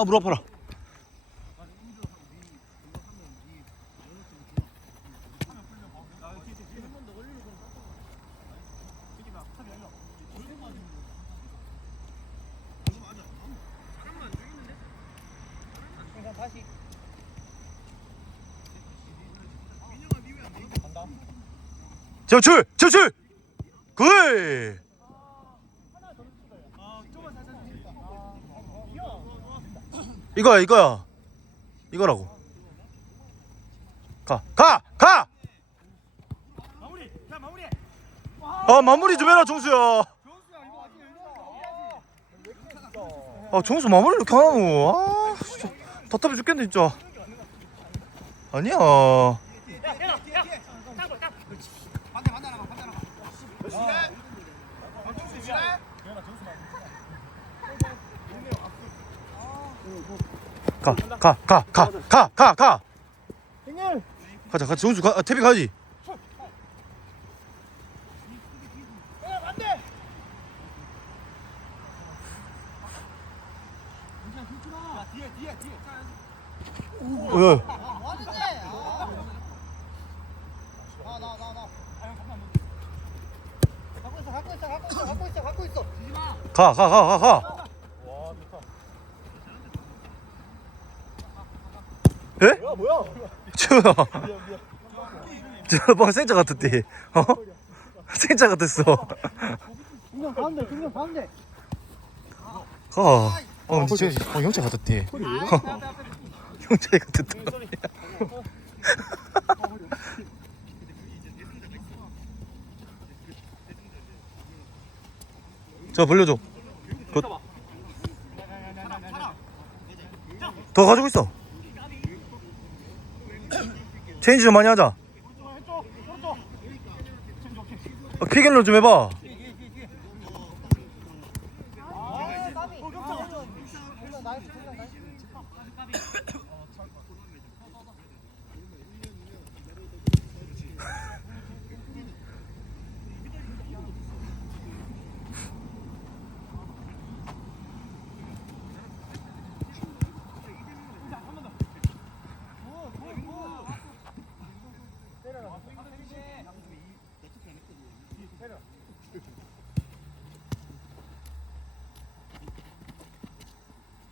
아, 물 아파라. 제출! 제출! 굿! 이거야 이거야. 이거라고. 가 가! 가! 아 마무리! 좀 해라 정수야. 아 정수 마무리 이렇게 하노 아 진짜 답답해 죽겠네 진짜. 아니야 가 가 가 가 가 가 가. 가자 가자. 정수 가 아, 태비 가지. 왜? 가 가 가 가 가 에? 야 뭐야? 저, 저방 생자 같았대. 어? 생자 같았어. 중간 가운데 중간 가운데 가. 어, 근데 저, 어, 형차 같았대. 형차 같았다. 자, 벌려줘. 굿. 더 가지고 있어. 체인지 좀 많이 하자. 어, 킥앤롤 좀 해봐.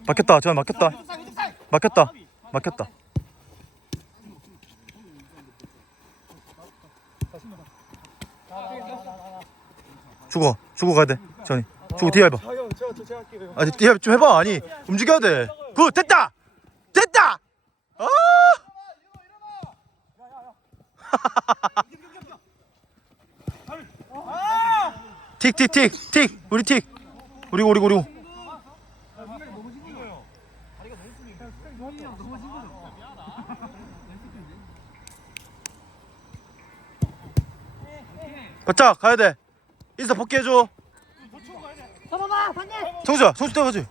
막혔다. 저 막혔다. 막혔다. 막혔다. 주고 주고 가야 돼. 전이. 주고 뒤에 해봐. 할게요 아니 뒤에 좀 해봐. 아니 움직여야 돼. 굿 됐다. 됐다. 아! 틱틱틱틱 우리 틱 우리 우리 우리 바짝 가야 돼. 인사 복귀해줘. 잡아봐 반대 정수야 정수 따라가지.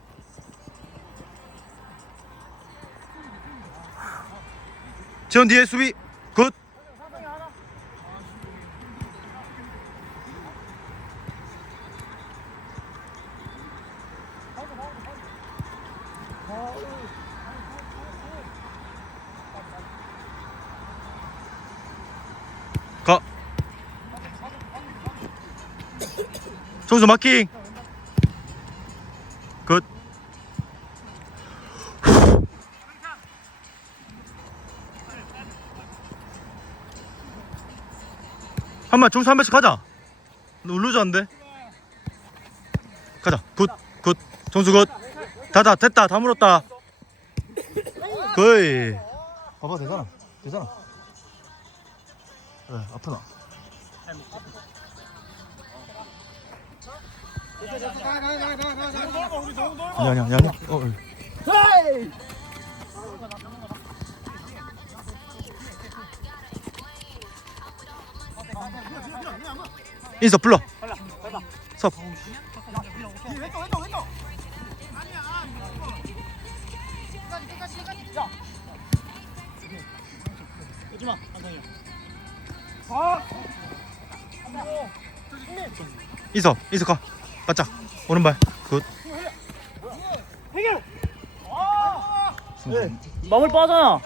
지원 뒤에 수비 굿 가. 정수 마킹. 굿. 한번 정수 한 발씩 가자. 너 루즈 안 돼? 가자. 굿, 굿. 정수 굿. 다다 됐다. 다 물었다. 거의. 봐봐 되잖아. 되잖아. 왜 아프나? 아니 아니 아니 아니. 어. 어. 인서 불러. 섭. 인서 인서 가. 바짝. 오른발. 굿. 네. 마무리 빠잖아.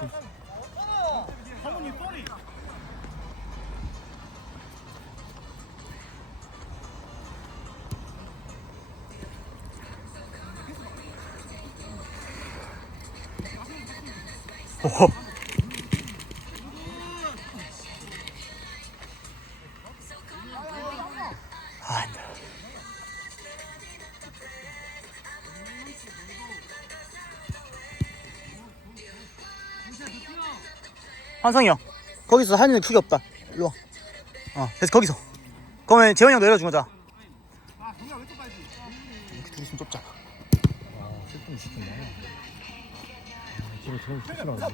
오호. 환성이 형 거기서 일 크게 없다 일로 와 어, 그래서 거기서 그러면 재원이 형 내려준 거자 이렇게 둘이 있으면 좁잖아 슬픔 시킨다. 지금 저는 슬프라.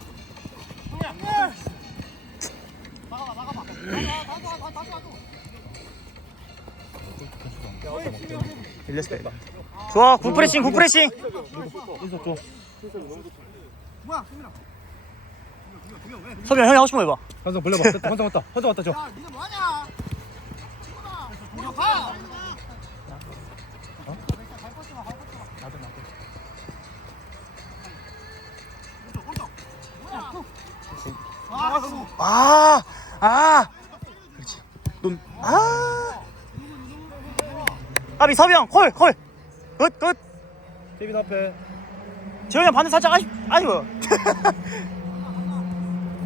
일레스 빼 좋아 굿프레싱 굿프레싱 줘. 서빈 형이 하고 싶은 거 해봐 환성 벌려봐. 됐다. 환성 왔다. 환성 왔다 줘. 아, 아, 그렇지. 넌, 아. 아비 서병, 콜, 콜. 굿, 굿. 데뷔 앞에 재현이 형 반응 살짝 아쉬, 아쉬워.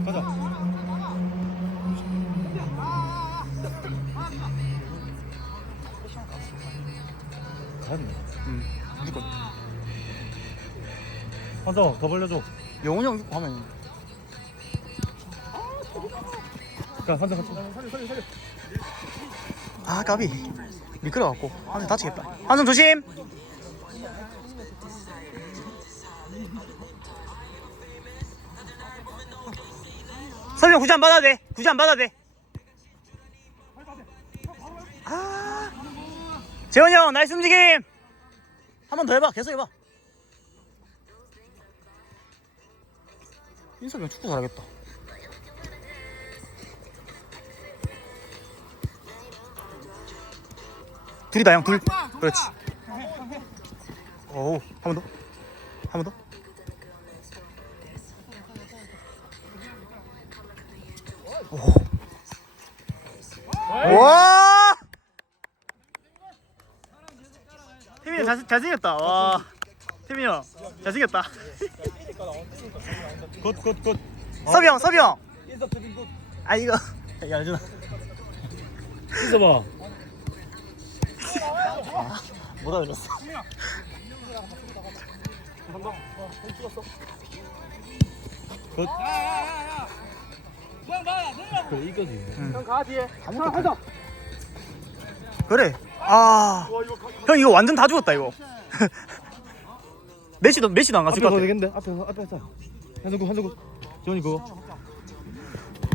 가자. 가네. 음, 무조건. 더 벌려줘. 영훈이 형 입고 하면. 가 환성 같이. 아, 까비. 미끄러갖고. 한승 다치겠다. 한승 조심. 서병 굳이 안 받아도 돼. 굳이 안 받아도 돼. 아. 재원이 형, 나이스 움직임. 한 번 더 해봐. 계속 해봐. 인섭이 형 축구 잘하겠다. 둘이다 형 둘. 그렇지. 오, 한 번 더. 한 번 더. 와. 태민이 잘 잘생겼다. 와. 태민이 형 잘생겼다. 굿굿 굿. 서비 형, 서비 형. 아 이거. 야, 알준아. 인사 봐. 못 알아들었어. 굿. 그래 이거지. 그래. 아. 형 이거 완전 다 죽었다 이거. 메시도 메시도 안 갔을 앞에 것서 같아. 되겠는데? 앞에 서 앞에 서. 한성구 한성구. 지원이 그거.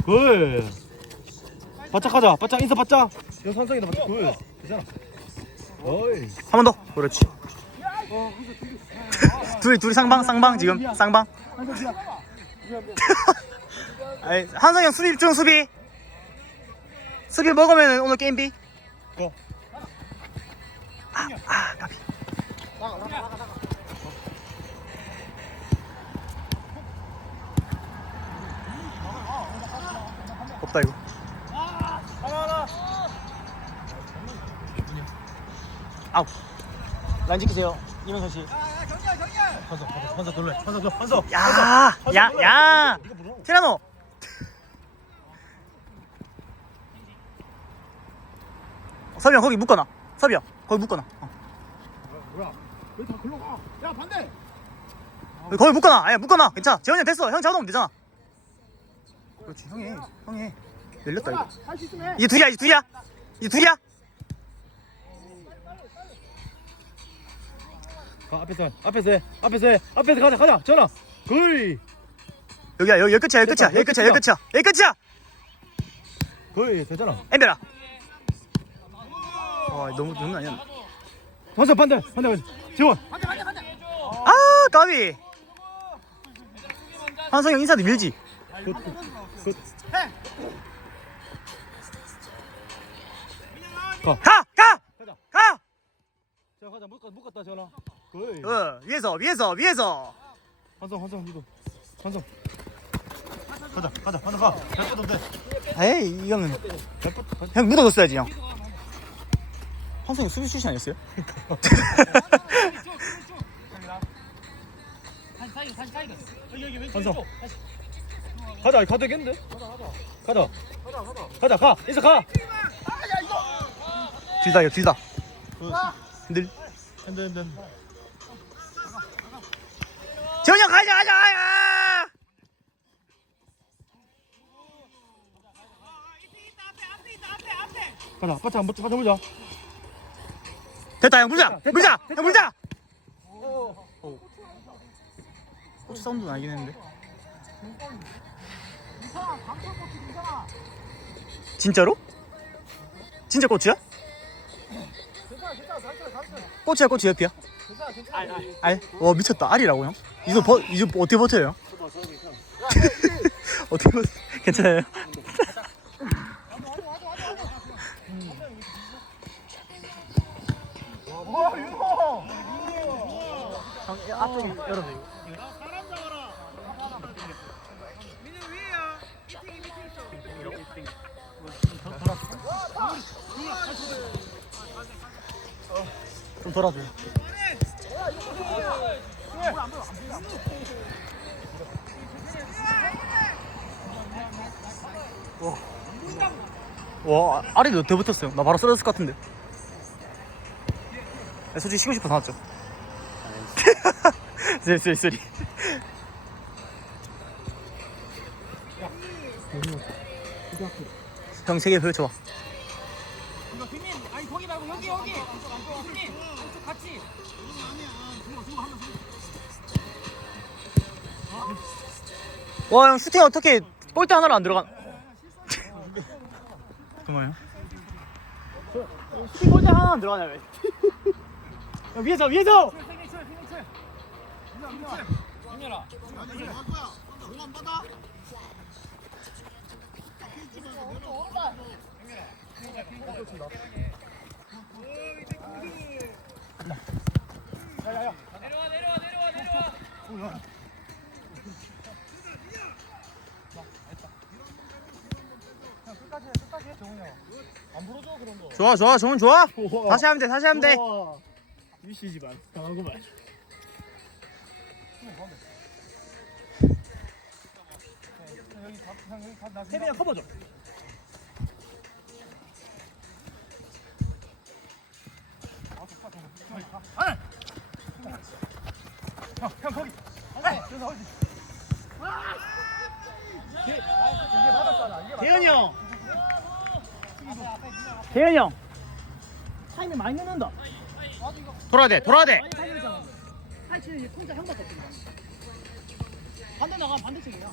굿. 바짝 하자. 바짝 인사 바짝. 연 산성이다 바짝. 굿. 괜찮아. 어이. 한 번 더. 그렇지. 둘이 둘이 쌍방 쌍방 지금 쌍방. 아이, 한성이 형 수비 중 수비. 수비 먹으면 오늘 게임비. 고. 아, 아, 까비. 없다 이거. 아웃. 라인 지키세요. 이명선 씨. 한성 한성 돌래. 한성 줘. 한성. 야, 야, 야. 티라노. 서비형 거기 묶어놔. 서비형 거기 묶어놔. 어. 뭐야? 왜 다 글로 가? 야 반대. 거기 묶어놔. 아니 묶어놔. 괜찮아. 재현이 형 됐어. 형 잡아오면 되잖아. 그렇지. 형이 해. 형이 해. 열렸다 이거. 할수 있으면 해. 이제 둘이야. 이제 둘이야. 이제 둘이야. 가 앞에서 해. 앞에서 해. 앞에서 해. 앞에서 가자 가자. 전화. 거의. 여기야. 여기, 여기 끝이야. 여기 끝이야. 여기 끝이야. 여기 끝이야. 여기 끝이야. 거의 되잖아. 엠베라. 와 너무 장난 아니야. 한성 반대. 반대 반대. 지원. 아 까비. 한성이 형 인사도 밀지. 가. 가 가. 가 자. 가. 자 가자. 묶었 묶었다 전화. 거의. 어 위에서 위에서 위에서. 한성 한성 이거. 선성 가자 가자 가자 가 밟고도 돼 에이 이거는 형 묻어줬어야지 형 황성이 수비 출신 아니었어요? 선성. 가자 가도 되겠는데? 가자. 가자 가. 인사 가. 뒤다 이거 뒤다. 늘 핸드 핸드 재훈이 형 가자 가자 가자. 가자 바짝 한번 바짝 보자 됐다 형 물자 됐다, 물자 됐다. 형 물자 코치 사운드 나긴 했는데 진짜로? 진짜 꽃이야? 꽃이야 꽃이 옆이야? 알? 와 미쳤다 알이라고 형? 이거 버, 이거 어떻게 버텨요? 어떻게 버텨? 괜찮아요? 형 앞쪽에 열어줘 좀 돌아줘 와 아래도 어떻게 붙었어요? 나 바로 쓰러졌을 것 같은데 야, 솔직히 쉬고 싶어 나왔죠. 쓰리 쓰리 쓰리. 형세개 펼쳐봐. 교수님 아니 거기 말고 여기 여기 교수님 안쪽 같이 와 형 슈팅 어떻게 볼때 하나로 안 들어가 정말요? 슈팅 볼때 하나 안 들어가냐 왜? 야, 위에서 위에서! 좋아 좋아 좋은 좋아. 다시 하면 돼 다시 하면 돼 위시지만 당하고만 세빈이 커버 줘. 대현이 형. 대현이 형. 타이밍 많이 늦는다 돌아야 돼 돌아야 돼. 타이밍이잖아 타이치는 혼자 형밖에 없습니다 반대 나가면 반대쪽이야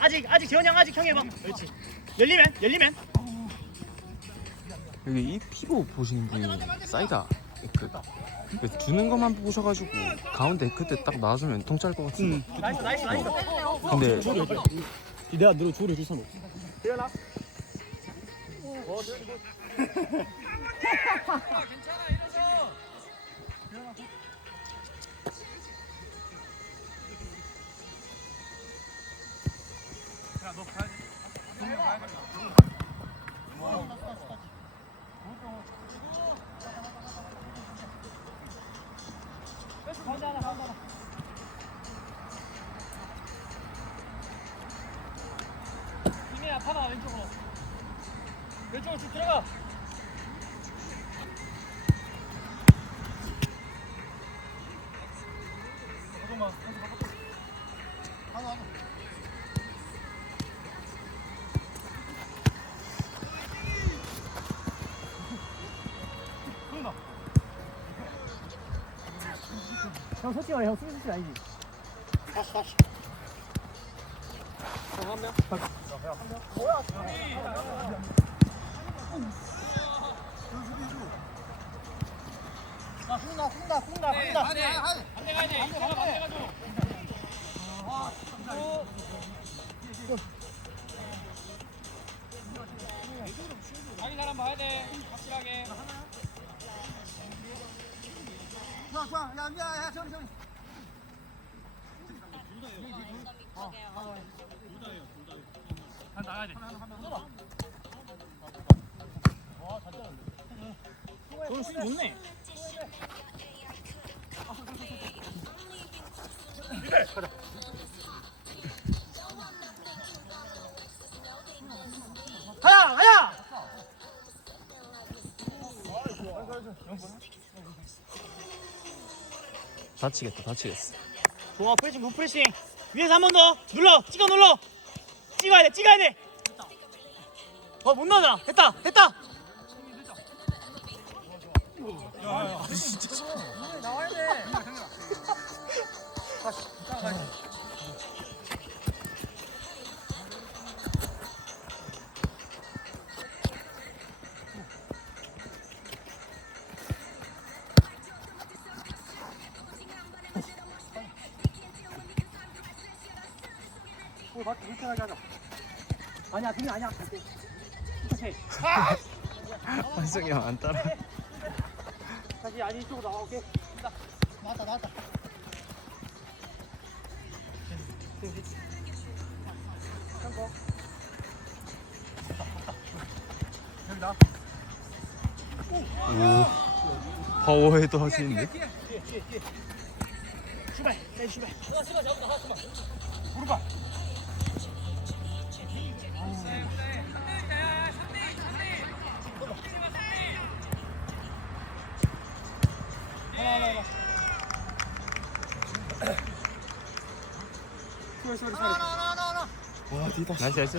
아직 아직 재현이 형 아직 형 해봐 그렇지. 열리면 열리면. 여기 이 피부 보시는 분이 사이다. 그, 그 주는 것만 보셔가지고 가운데 그때 딱 나와주면 통짜일 것 같은데. 나이스 나이스 나이스. 근데 내가 너를 주를 줄 사람 없어 이미야 파봐 왼쪽으로. 왼쪽으로 쭉 들어가 형 솔직히 말해 형 수비 수비 아니지 아 자기 사람 봐야 돼. 좋아 좋아 야야야 저리 저리 나가야 돼. 오늘 수비 좋네. 가야 다치겠다 다치겠어. 좋아 프레싱 굿 프레싱. 위에서 한 번 더. 눌러 찍어 눌러. 찍어야 돼 찍어야 돼 어못 나오잖아. 됐다 됐다 아니야 그게 아니야. 다시 한승이 형안 따라. 다시 아니 이쪽으로 나와 오케이? 나왔다 나왔다. 오 파워헤드 하시는데? 슈발 세 슈발. 나 이스 나이스.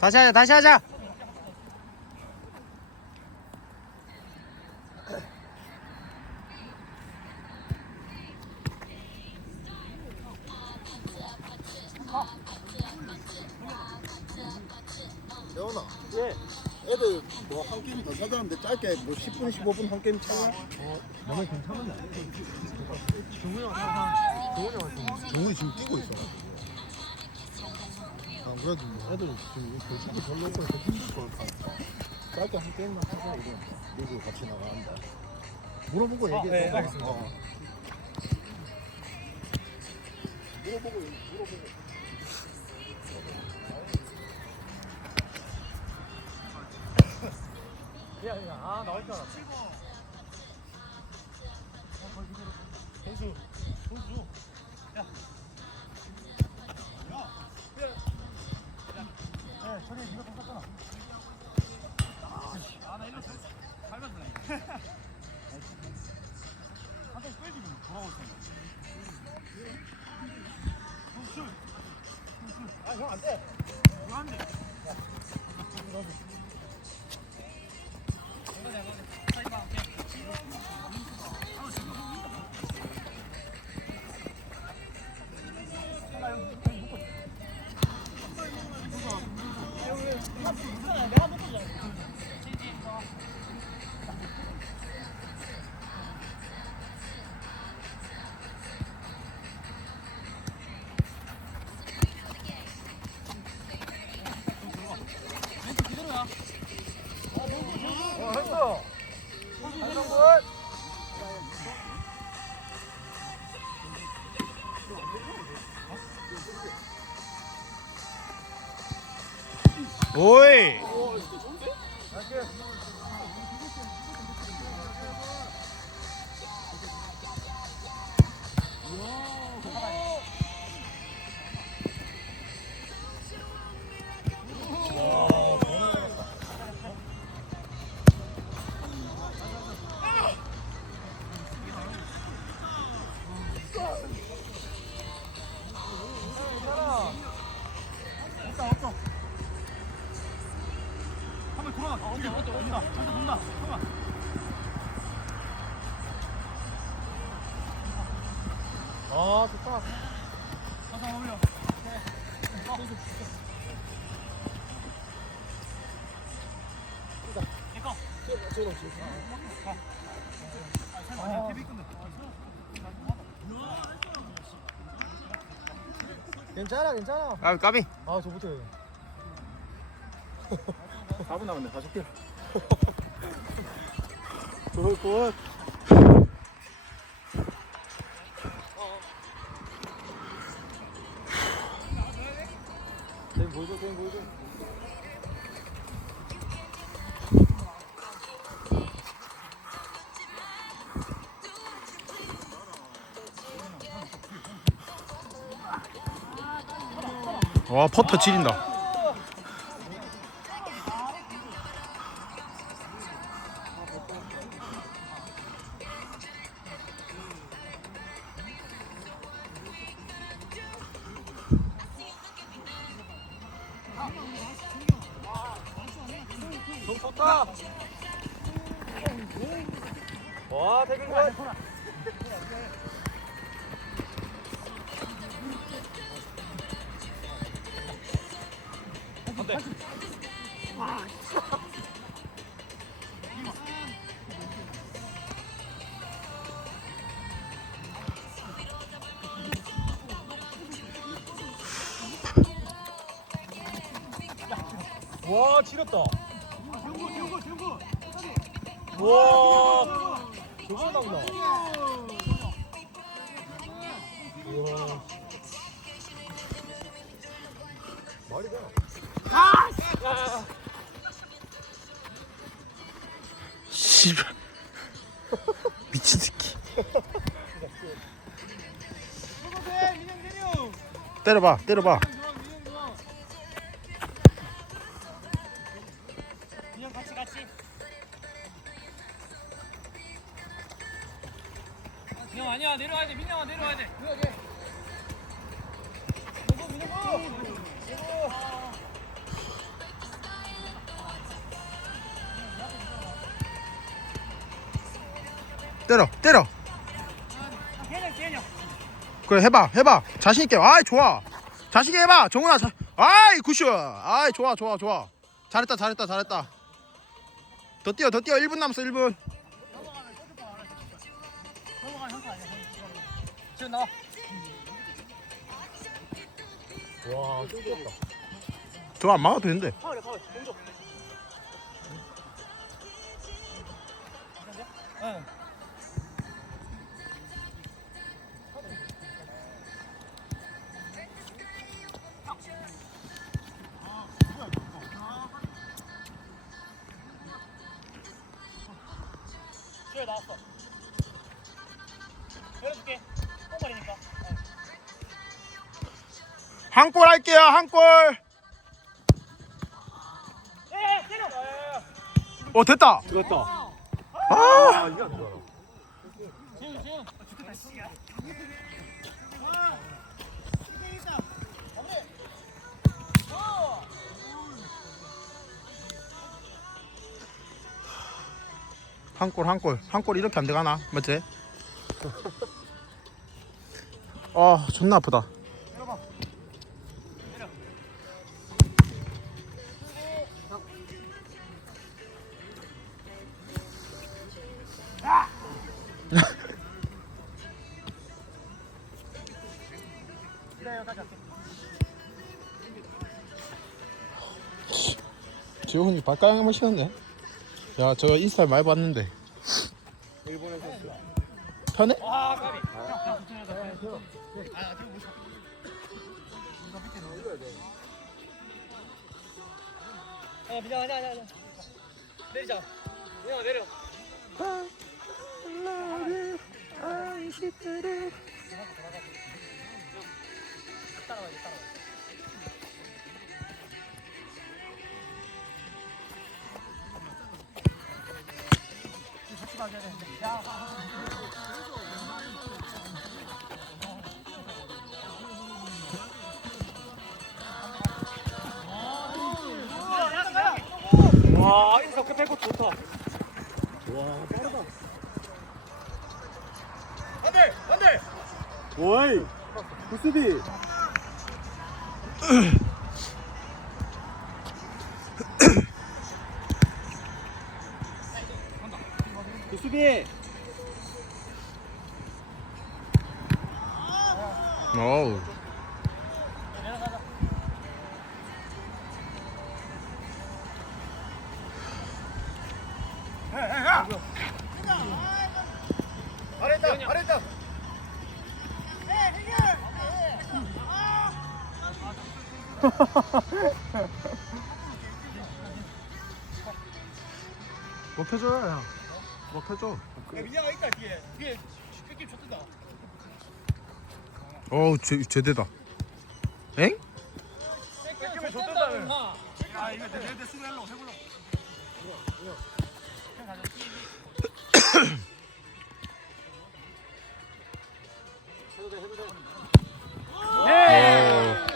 다시 하자 다시 하자 45분 한 게임 차야? 너무 괜찮은데 종훈이 형 항상 종훈이 형 지금 정훈이 지금 뛰고 있어. 안 그래도 뭐 애들 지금 골치도 별로 없고 힘들 걸 같아. 짧게 한 게임만 하자 우리 리그 같이 나가는데 물어보고 아, 얘기해. 네, 알겠습니다. 어, 어. 물어보고 물어보고. 아 나올 줄 알았어 오이 괜찮아 괜찮아. 아 까비. 아 저부터 4분 남았네 가줄게 굿굿 쌤 보여줘 쌤 보여줘 와 퍼터 지린다. 좀 좋다 와 태균 굿 안돼 와 지렸다. 와 저거 씨발. 미친 새끼. 때려봐 때려봐 그래 해봐 해봐. 자신 있게. 아이 좋아. 자신 있게 해봐. 정훈아 자, 아이 굿슛 아이 좋아 좋아 좋아. 잘했다 잘했다 잘했다. 더 뛰어 더 뛰어. 1분 남았어 1분. 지금 나와 와 쫄쫄다 저거 안 막아도 되는데. 파울이야 파울 공조 응 한 골 할게요 한 골어 예 때려 됐다. 들었다. 아. 한 골 한 골. 한 골 이렇게 안 들어가나? 맞지? 아 존나 아프다 발가락 한번 신었네 야 저 인스타 많이 봤는데 일본에서 편해? 아아 민영 아니야 아니야 아니야 내리자 민영아 내려 가야 되는데 야 와 인사 끝내고 좋다. 안돼 안돼 오이 구스비 어우. 뭐 먹혀줘요 먹혀줘. 뭐 야, 민영아 있다 뒤에 뒤에. 어우 제, 제대다 엥?